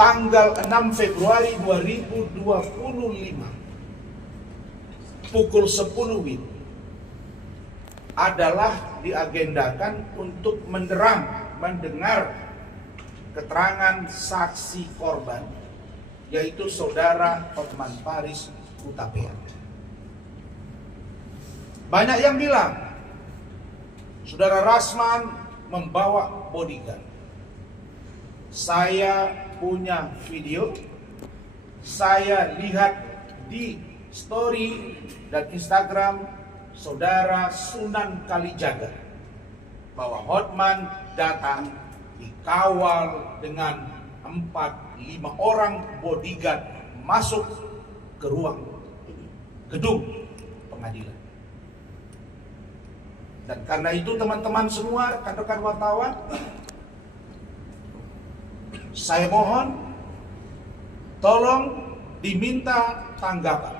tanggal 6 Februari 2025 pukul 10 WIB adalah diagendakan untuk mendengar keterangan saksi korban, yaitu saudara Hotman Paris Hutapea. Banyak yang bilang saudara Rasman membawa bodyguard. Saya punya video, saya lihat di story dan Instagram saudara Sunan Kalijaga bahwa Hotman datang dikawal dengan 4-5 orang bodyguard masuk ke ruang gedung pengadilan. Dan karena itu teman-teman semua, rekan-rekan wartawan, saya mohon tolong diminta tanggapan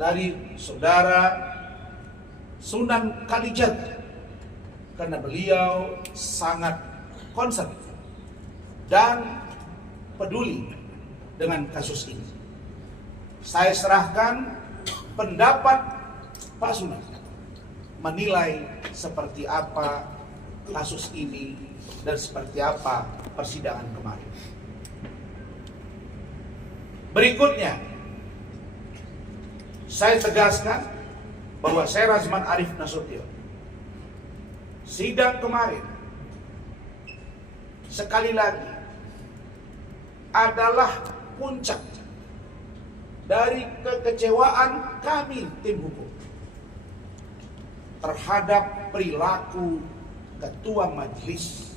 dari saudara Sunan Kalijaga, karena beliau sangat concern dan peduli dengan kasus ini. Saya serahkan pendapat Pak Sunan menilai seperti apa kasus ini dan seperti apa persidangan kemarin. Berikutnya, saya tegaskan bahwa saya Razman Arif Nasution, sidang kemarin sekali lagi adalah puncak dari kekecewaan kami tim hukum terhadap perilaku ketua majelis,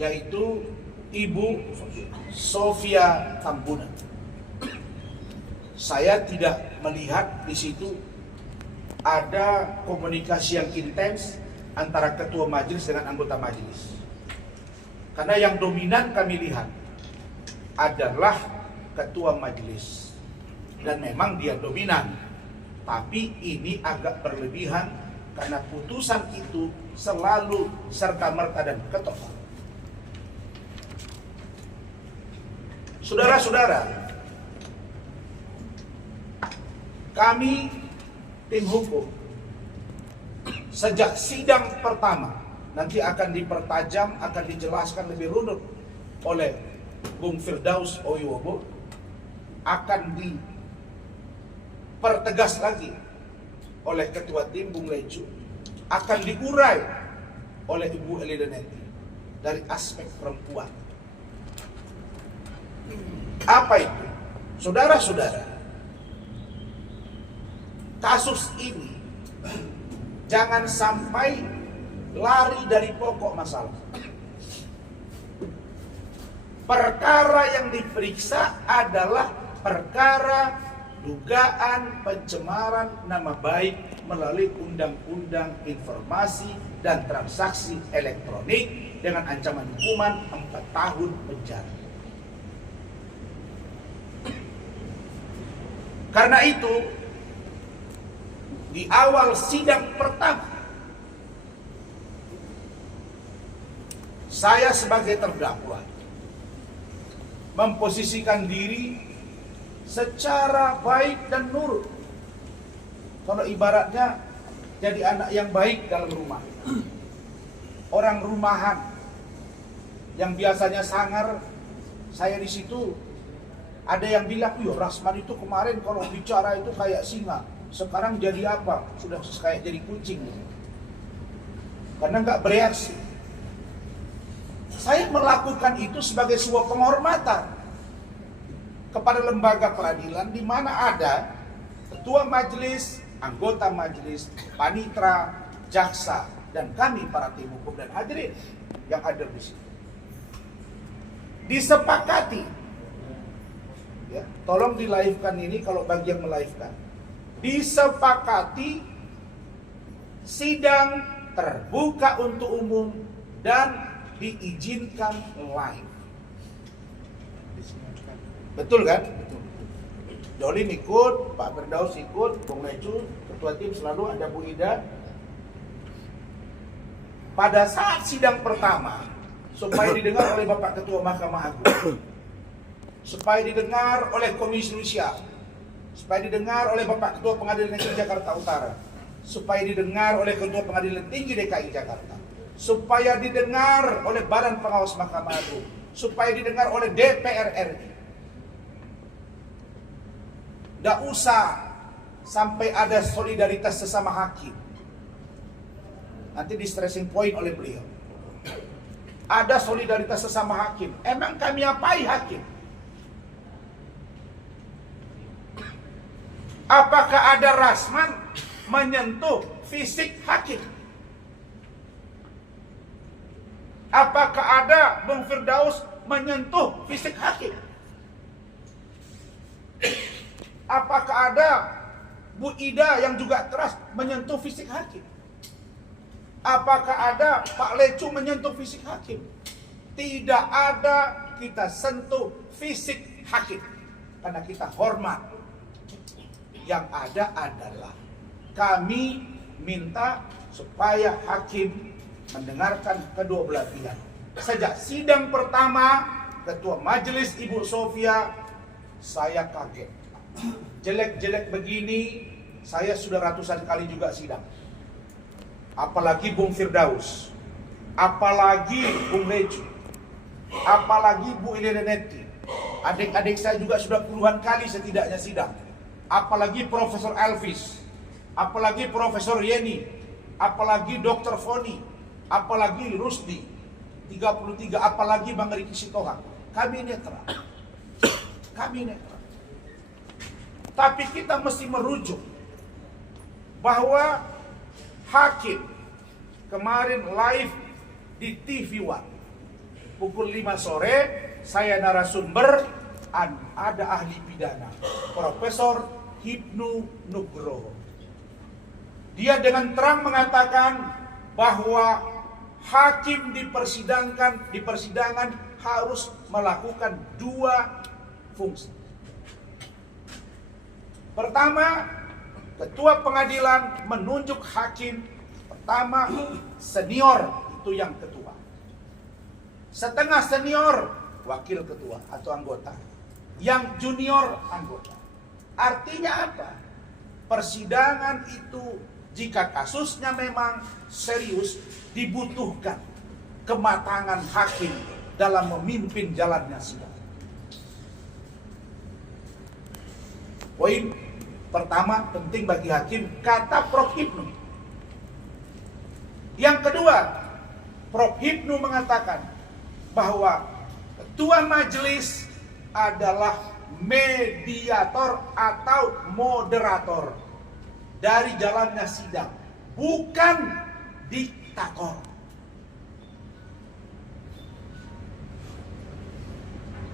yaitu Ibu Sofia Tambunan. Saya tidak melihat di situ ada komunikasi yang intens antara ketua majelis dengan anggota majelis. Karena yang dominan kami lihat adalah ketua majelis. Dan memang dia dominan. Tapi ini agak berlebihan karena putusan itu selalu serta-merta dan ketok. Saudara-saudara, kami tim hukum sejak sidang pertama, nanti akan dipertajam, akan dijelaskan lebih runut oleh Bung Firdaus Oyobo, akan dipertegas lagi oleh Ketua Tim Bung Lecu, akan diurai oleh Ibu Elida Neti dari aspek perempuan. Apa itu? Saudara-saudara, kasus ini jangan sampai lari dari pokok masalah. Perkara yang diperiksa adalah perkara dugaan pencemaran nama baik melalui Undang-Undang Informasi dan Transaksi Elektronik dengan ancaman hukuman 4 tahun penjara. Karena itu, di awal sidang pertama, saya sebagai terdakwa memposisikan diri secara baik dan nurut. Kalau ibaratnya jadi anak yang baik dalam rumah. Orang rumahan yang biasanya sangar, saya di situ ada yang bilang, "Yo, Rasman itu kemarin kalau bicara itu kayak singa. Sekarang jadi apa? Sudah kayak jadi kucing." Karena nggak bereaksi. Saya melakukan itu sebagai sebuah penghormatan kepada lembaga peradilan di mana ada ketua majelis, anggota majelis, panitra, jaksa, dan kami para tim hukum dan hadirin yang hadir di situ. Disepakati, ya, tolong di live-kan ini kalau bagi yang melive-kan. Disepakati sidang terbuka untuk umum dan diizinkan live. Betul kan? Jolin ikut, Pak Firdaus ikut, Bung Lecu, ketua tim selalu ada Bu Ida. Pada saat sidang pertama, supaya didengar oleh Bapak Ketua Mahkamah Agung, supaya didengar oleh Komisi Yudisial, supaya didengar oleh Bapak Ketua Pengadilan Negeri Jakarta Utara, supaya didengar oleh Ketua Pengadilan Tinggi DKI Jakarta, supaya didengar oleh Badan Pengawas Mahkamah Agung, supaya didengar oleh DPR RI. Tidak usah sampai ada solidaritas sesama hakim. Nanti di stressing point oleh beliau. Ada solidaritas sesama hakim. Emang kami apai hakim? Apakah ada rasman menyentuh fisik hakim? Apakah ada Bung Firdaus menyentuh fisik hakim? Apakah ada Bu Ida yang juga keras menyentuh fisik hakim? Apakah ada Pak Lecu menyentuh fisik hakim? Tidak ada kita sentuh fisik hakim. Karena kita hormat. Yang ada adalah kami minta supaya hakim mendengarkan kedua belah pihak. Sejak sidang pertama Ketua Majelis Ibu Sofia, saya kaget. Jelek-jelek begini saya sudah ratusan kali juga sidang. Apalagi Bung Firdaus, apalagi Bung Lecu, apalagi Bu Ilianetti. Adik-adik saya juga sudah puluhan kali setidaknya sidang. Apalagi Profesor Elvis, apalagi Profesor Yeni, apalagi Dr. Foni, apalagi Rusdi 33, apalagi Bang Riki Sitohang. Kami netral. Kami netral. Tapi kita mesti merujuk bahwa hakim kemarin live di TV One pukul 5 sore, saya narasumber ada ahli pidana Profesor Hipnu Nugroho. Dia dengan terang mengatakan bahwa hakim di persidangan harus melakukan dua fungsi. Pertama, ketua pengadilan menunjuk hakim. Pertama, senior itu yang ketua. Setengah senior, wakil ketua atau anggota. Yang junior, anggota. Artinya apa? Persidangan itu jika kasusnya memang serius, dibutuhkan kematangan hakim dalam memimpin jalannya sidang. Poin pertama penting bagi hakim, kata Prof. Hipnu. Yang kedua, Prof. Hipnu mengatakan bahwa ketua majelis adalah mediator atau moderator dari jalannya sidang, bukan diktator.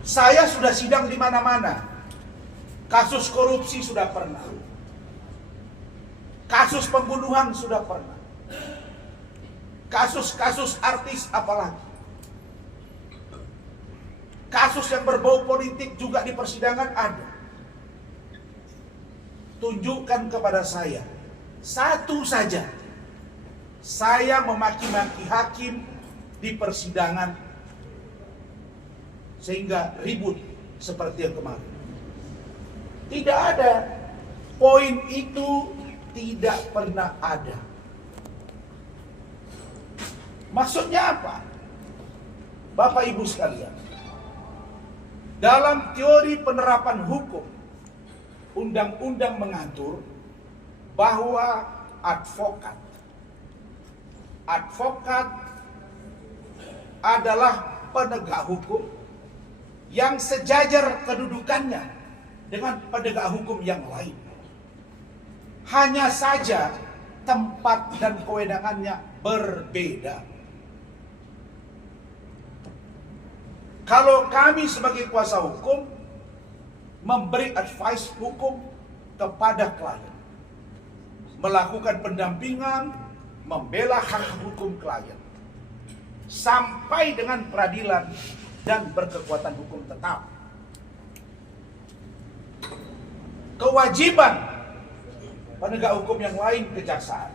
Saya sudah sidang di mana-mana. Kasus korupsi sudah pernah. Kasus pembunuhan sudah pernah. Kasus-kasus artis apalagi. Kasus yang berbau politik juga di persidangan ada. Tunjukkan kepada saya satu saja saya memaki-maki hakim di persidangan sehingga ribut seperti yang kemarin. Tidak ada. Poin itu tidak pernah ada. Maksudnya apa? Bapak Ibu sekalian, dalam teori penerapan hukum, undang-undang mengatur bahwa advokat adalah penegak hukum yang sejajar kedudukannya dengan penegak hukum yang lain. Hanya saja tempat dan kewenangannya berbeda. Kalau kami sebagai kuasa hukum memberi advice hukum kepada klien, melakukan pendampingan, membela hak hukum klien, sampai dengan peradilan dan berkekuatan hukum tetap. Kewajiban penegak hukum yang lain, kejaksaan,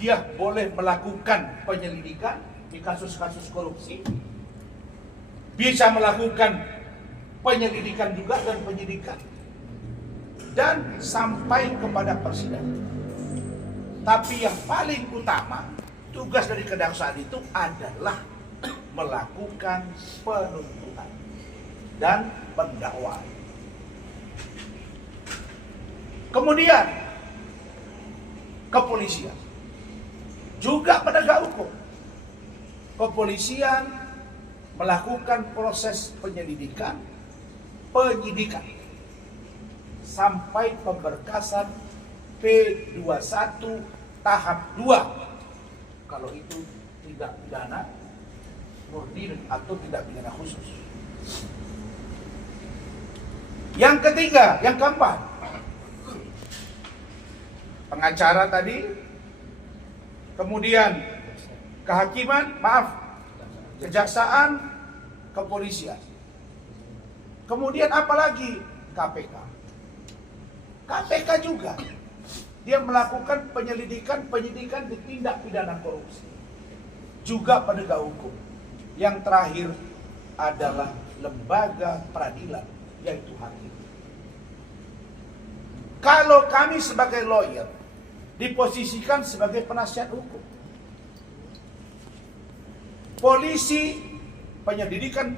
dia boleh melakukan penyelidikan, di kasus-kasus korupsi, bisa melakukan penyelidikan juga dan penyidikan, dan sampai kepada persidangan. Tapi yang paling utama, tugas dari kejaksaan itu adalah melakukan penuntutan dan pendakwaan. Kemudian kepolisian, juga penegak hukum. Kepolisian melakukan proses penyelidikan, penyidikan, sampai pemberkasan P21 tahap 2. Kalau itu tidak pidana murni atau tidak pidana khusus. Yang ketiga, yang keempat, pengacara tadi, kemudian kehakiman, kejaksaan, kepolisian. Kemudian apalagi? KPK. KPK juga dia melakukan penyelidikan, penyidikan di tindak pidana korupsi. Juga penegak hukum. Yang terakhir adalah lembaga peradilan, yaitu hakim. Kalau kami sebagai lawyer diposisikan sebagai penasihat hukum, polisi penyidikan,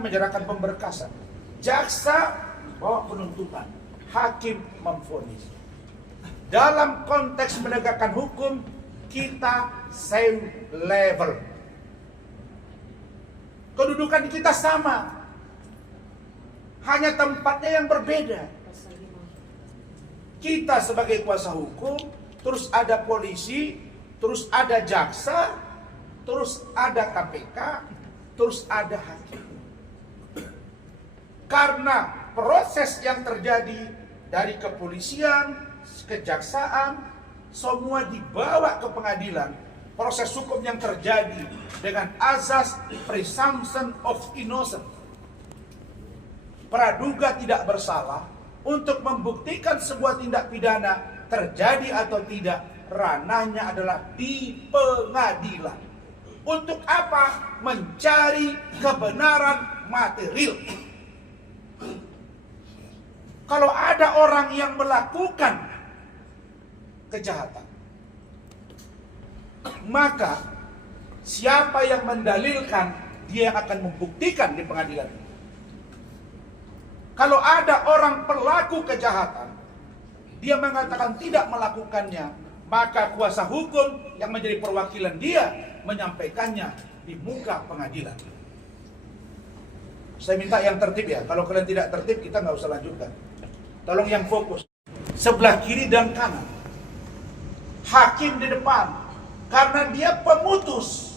menyerahkan pemberkasan, jaksa bawa penuntutan, hakim memvonis. Dalam konteks menegakkan hukum, kita same level. Kedudukan kita sama, hanya tempatnya yang berbeda. Kita sebagai kuasa hukum, terus ada polisi, terus ada jaksa, terus ada KPK, terus ada hakim. Karena proses yang terjadi dari kepolisian, kejaksaan, semua dibawa ke pengadilan. Proses hukum yang terjadi dengan azas presumption of innocence, praduga tidak bersalah. Untuk membuktikan sebuah tindak pidana terjadi atau tidak, ranahnya adalah di pengadilan. Untuk apa? Mencari kebenaran material. Kalau ada orang yang melakukan kejahatan, maka siapa yang mendalilkan, dia yang akan membuktikan di pengadilan. Kalau ada orang pelaku kejahatan, dia mengatakan tidak melakukannya, maka kuasa hukum yang menjadi perwakilan dia menyampaikannya di muka pengadilan. Saya minta yang tertib ya. Kalau kalian tidak tertib, kita nggak usah lanjutkan. Tolong yang fokus. Sebelah kiri dan kanan, hakim di depan, karena dia pemutus.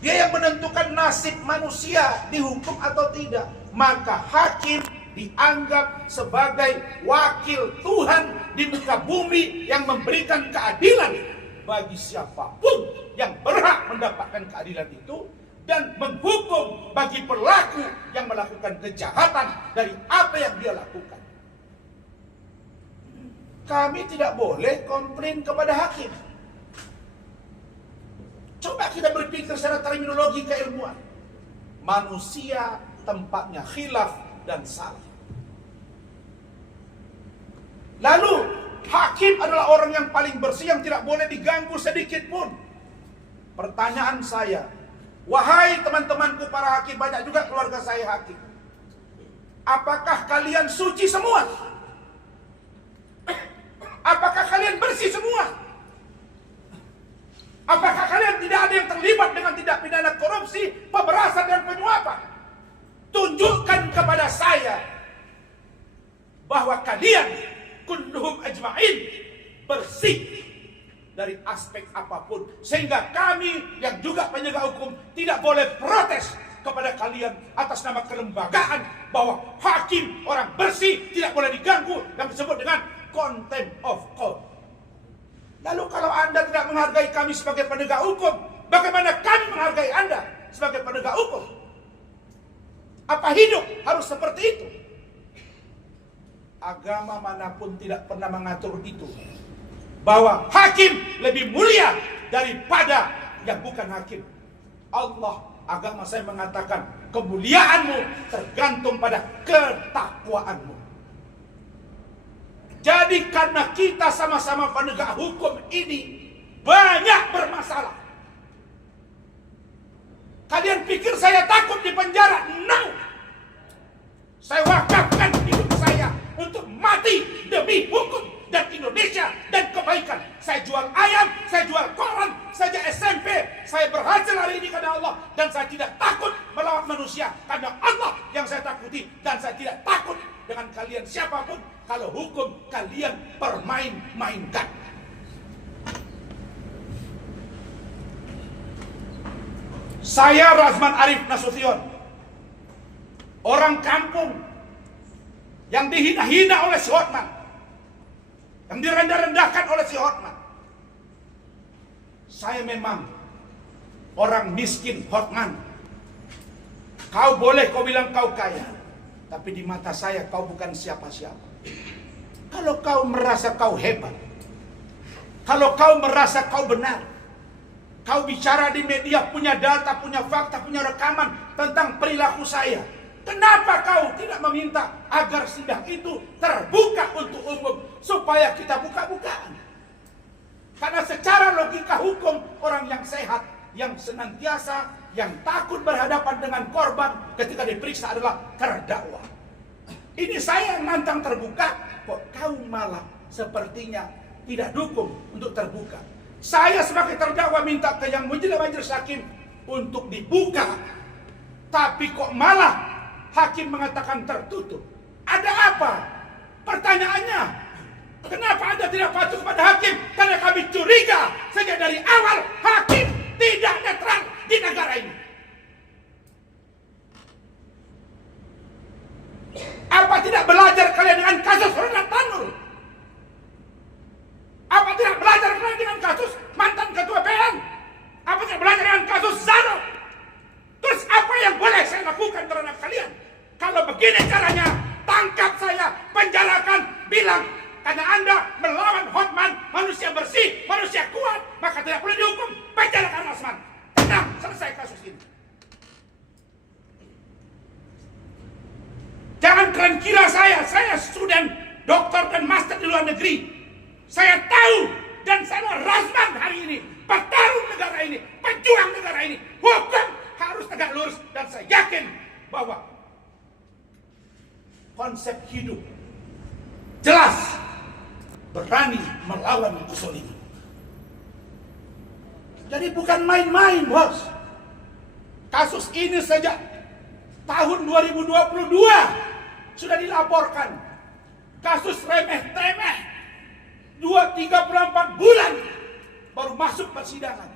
Dia yang menentukan nasib manusia dihukum atau tidak. Maka hakim dianggap sebagai wakil Tuhan di muka bumi yang memberikan keadilan bagi siapapun yang berhak mendapatkan keadilan itu, dan menghukum bagi pelaku yang melakukan kejahatan dari apa yang dia lakukan. Kami tidak boleh komplain kepada hakim. Coba kita berpikir secara terminologi keilmuan. Manusia tempatnya khilaf dan salah. Lalu hakim adalah orang yang paling bersih, yang tidak boleh diganggu sedikit pun. Pertanyaan saya, wahai teman-temanku para hakim, banyak juga keluarga saya hakim, apakah kalian suci semua? Apakah kalian bersih semua? Apakah kalian tidak ada yang terlibat dengan tindak pidana korupsi, pemerasan dan penyuapan? Tunjukkan kepada saya bahwa kalian kulluhum ajma'in bersih dari aspek apapun, sehingga kami yang juga penegak hukum tidak boleh protes kepada kalian atas nama kelembagaan bahwa hakim orang bersih tidak boleh diganggu, yang disebut dengan contempt of court. Lalu kalau Anda tidak menghargai kami sebagai penegak hukum, bagaimana kami menghargai Anda sebagai penegak hukum? Apa hidup harus seperti itu? Agama manapun tidak pernah mengatur itu, bahwa hakim lebih mulia daripada yang bukan hakim. Allah, agama saya mengatakan kemuliaanmu tergantung pada ketakwaanmu. Jadi karena kita sama-sama penegak hukum ini banyak bermasalah. Kalian pikir saya takut di penjara? No. Saya wakafkan hidup saya untuk mati demi hukum dan Indonesia dan kebaikan. Saya jual ayam, saya jual koran, sejak SMP saya berhasil hari ini karena Allah, dan saya tidak takut melawan manusia karena Allah yang saya takuti, dan saya tidak takut dengan kalian siapapun kalau hukum kalian permain-mainkan. Saya Razman Arif Nasution, orang kampung yang dihina-hina oleh si Hotman, yang direndah-rendahkan oleh si Hotman. Saya memang orang miskin, Hotman. Kau boleh kau bilang kau kaya, tapi di mata saya kau bukan siapa-siapa. Kalau kau merasa kau hebat, kalau kau merasa kau benar, kau bicara di media, punya data, punya fakta, punya rekaman tentang perilaku saya, kenapa kau tidak meminta agar sidang itu terbuka untuk umum supaya kita buka-bukaan? Karena secara logika hukum, orang yang sehat, yang senantiasa, yang takut berhadapan dengan korban ketika diperiksa adalah terdakwa. Ini saya yang nantang terbuka, kok kau malah sepertinya tidak dukung untuk terbuka. Saya sebagai terdakwa minta ke yang majelis hakim untuk dibuka, tapi kok malah hakim mengatakan tertutup. Ada apa? Pertanyaannya, kenapa Anda tidak patuh kepada hakim? Karena kami curiga sejak dari awal hakim tidak netral di negara ini. Apa tidak belajar kalian dengan kasus Ronald Tanur? Apa tidak belajar kalian dengan kasus mantan ketua PN? Apa tidak belajar dengan kasus Zano? Terus apa yang boleh saya lakukan terhadap kalian? Kalau begini caranya, tangkap saya, penjarakan, bilang karena Anda melawan Hotman, manusia bersih, manusia kuat, maka tidak boleh dihukum, penjarakan Razman. Tenang, selesai kasus ini. Jangan kalian kira saya student, dokter dan master di luar negeri. Saya tahu dan saya adalah Razman hari ini, petarung negara ini, pejuang negara ini. Hukum harus tegak lurus, dan saya yakin bahwa konsep hidup jelas, berani melawan kezaliman. Jadi bukan main-main, bos. Kasus ini sejak tahun 2022 sudah dilaporkan. Kasus remeh-temeh, 34 bulan baru masuk persidangan.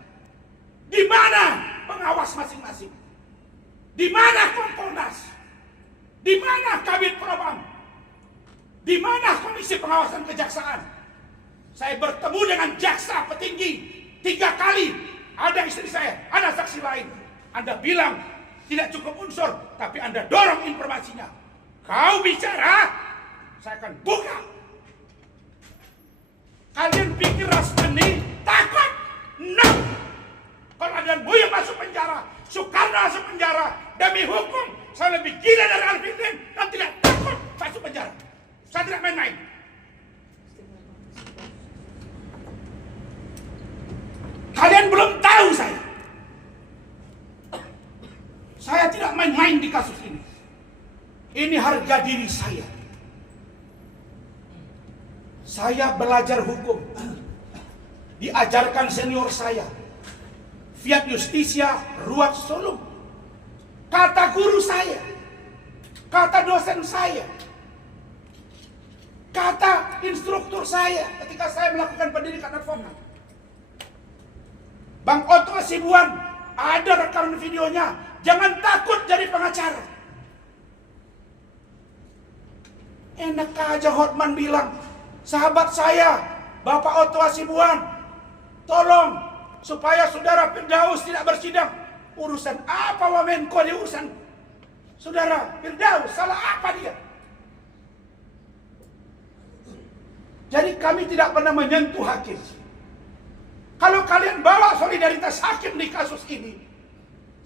Di mana pengawas masing-masing? Di mana Kompolnas? Di mana Kabid Propam? Di mana Komisi Pengawasan Kejaksaan? Saya bertemu dengan jaksa petinggi 3 kali. Ada istri saya, ada saksi lain. Anda bilang tidak cukup unsur, tapi Anda dorong informasinya. Kau bicara, saya akan buka. Kalian pikir Razman ini takut? No. Kalau ada Buya masuk penjara, Soekarno masuk penjara, demi hukum saya lebih gila dari Alvin Lim dan tidak takut masuk penjara. Saya tidak main-main. Kalian belum tahu saya. Saya tidak main-main di kasus ini. Ini harga diri saya. Saya belajar hukum. Diajarkan senior saya. Fiat Justitia Ruat Solum. Kata guru saya. Kata dosen saya. Kata instruktur saya ketika saya melakukan pendidikan advokat. Bang Otto Hasibuan, ada rekaman videonya. Jangan takut jadi pengacara. Enak aja Hotman bilang, sahabat saya, Bapak Otto Hasibuan, tolong supaya saudara Firdaus tidak bersidang. Urusan apa Wamenko di urusan saudara Firdaus? Salah apa dia? Jadi kami tidak pernah menyentuh hakim. Kalau kalian bawa solidaritas hakim di kasus ini,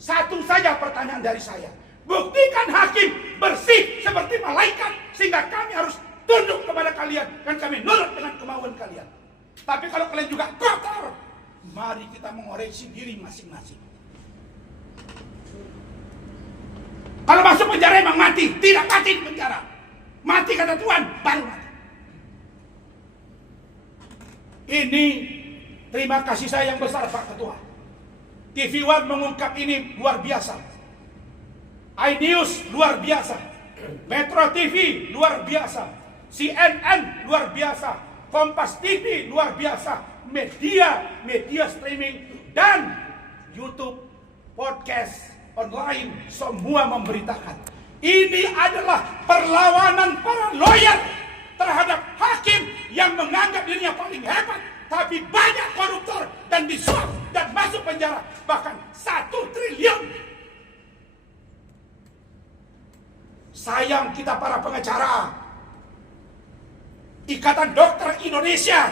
satu saja pertanyaan dari saya. Buktikan hakim bersih seperti malaikat, sehingga kami harus tunduk kepada kalian dan kami nurut dengan kemauan kalian. Tapi kalau kalian juga kotor, mari kita mengoreksi diri masing-masing. Kalau masuk penjara emang mati, tidak mati di penjara. Mati kata Tuhan, baru mati. Ini terima kasih saya yang besar Pak Ketua. TV One mengungkap ini luar biasa. iNews luar biasa. Metro TV luar biasa. CNN luar biasa. Kompas TV luar biasa. Media streaming dan YouTube, podcast, online semua memberitakan. Ini adalah perlawanan para lawyer terhadap hakim yang menganggap dirinya paling hebat, tapi banyak koruptor dan disuap dan masuk penjara bahkan 1 triliun. Sayang kita para pengacara. Ikatan Dokter Indonesia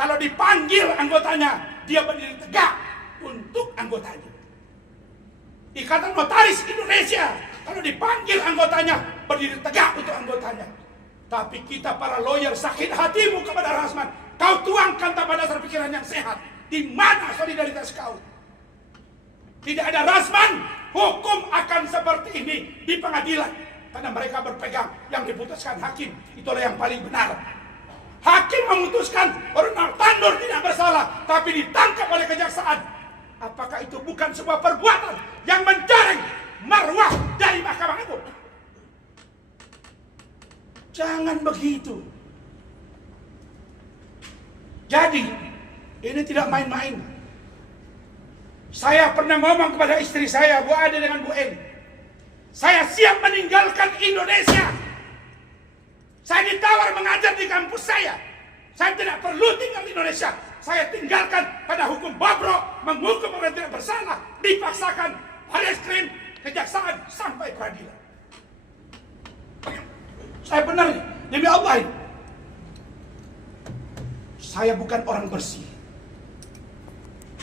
kalau dipanggil anggotanya, dia berdiri tegak untuk anggotanya. Ikatan Notaris Indonesia kalau dipanggil anggotanya, berdiri tegak untuk anggotanya. Tapi kita para lawyer, sakit hatimu kepada Rasman. Kau tuangkan tanpa dasar pikiran yang sehat. Di mana solidaritas kau? Tidak ada Rasman, hukum akan seperti ini di pengadilan. Karena mereka berpegang yang diputuskan hakim, itulah yang paling benar. Hakim memutuskan Ronald Tandur tidak bersalah, tapi ditangkap oleh kejaksaan. Apakah itu bukan sebuah perbuatan yang mencoreng marwah dari Mahkamah Agung? Jangan begitu. Jadi, ini tidak main-main. Saya pernah ngomong kepada istri saya, Bu Ade dengan Bu Eli, saya siap meninggalkan Indonesia. Saya ditawar mengajar di kampus saya. Saya tidak perlu tinggal di Indonesia. Saya tinggalkan pada hukum bobrok, menghukum orang tidak bersalah, dipaksakan, bareskrim, kejaksaan, sampai peradilan. Saya benar, demi Allah ini. Saya bukan orang bersih.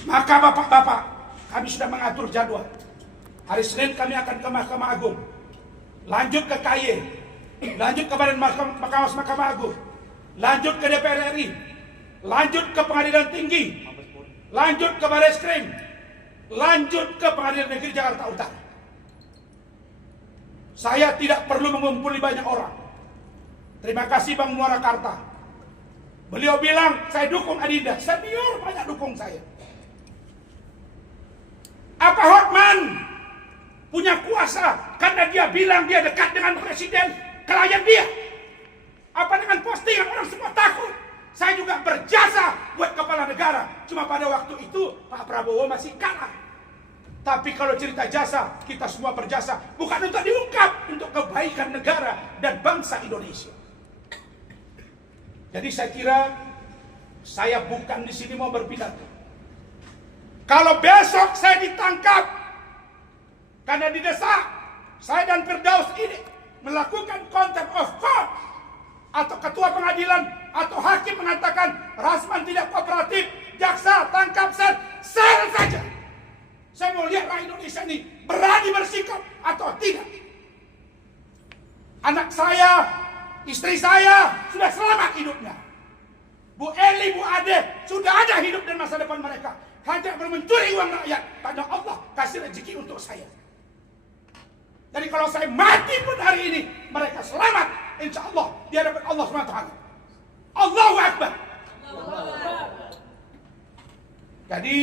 Maka bapak-bapak, kami sudah mengatur jadwal. Hari Senin kami akan ke Mahkamah Agung. Lanjut ke KY. Lanjut ke Badan Mahkamah Agung. Lanjut ke DPR RI. Lanjut ke Pengadilan Tinggi. Lanjut ke Bareskrim. Lanjut ke Pengadilan Negeri Jakarta Utara. Saya tidak perlu mengumpuli banyak orang. Terima kasih Bang Muarakarta. Beliau bilang, saya dukung Adinda. Senior banyak dukung saya. Apa Hotman punya kuasa karena dia bilang dia dekat dengan presiden, klien dia? Apa dengan postingan orang semua takut? Saya juga berjasa buat kepala negara. Cuma pada waktu itu Pak Prabowo masih kalah. Tapi kalau cerita jasa, kita semua berjasa. Bukan untuk diungkap, untuk kebaikan negara dan bangsa Indonesia. Jadi saya kira saya bukan di sini mau berpidato. Kalau besok saya ditangkap karena didesak, saya dan Firdaus ini melakukan contempt of court, atau ketua pengadilan atau hakim mengatakan Rasman tidak kooperatif, jaksa tangkap sel saja. Saya mau lihat rakyat Indonesia ini berani bersikap atau tidak. Anak saya, istri saya sudah selamat hidupnya. Bu Eli, Bu Ade sudah ada hidup dan masa depan mereka. Hanya mencuri uang rakyat. Tanya Allah kasih rezeki untuk saya. Jadi kalau saya mati pun hari ini, mereka selamat. Insya Allah di hadapan Allah SWT. Allahu Akbar. Jadi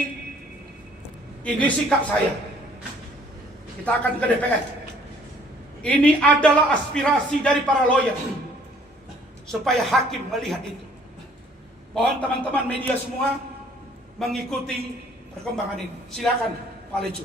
ini sikap saya. Kita akan ke DPR. Ini adalah aspirasi dari para lawyer, supaya hakim melihat itu. Mohon teman-teman media semua mengikuti perkembangan ini. Silakan Pak Lecu.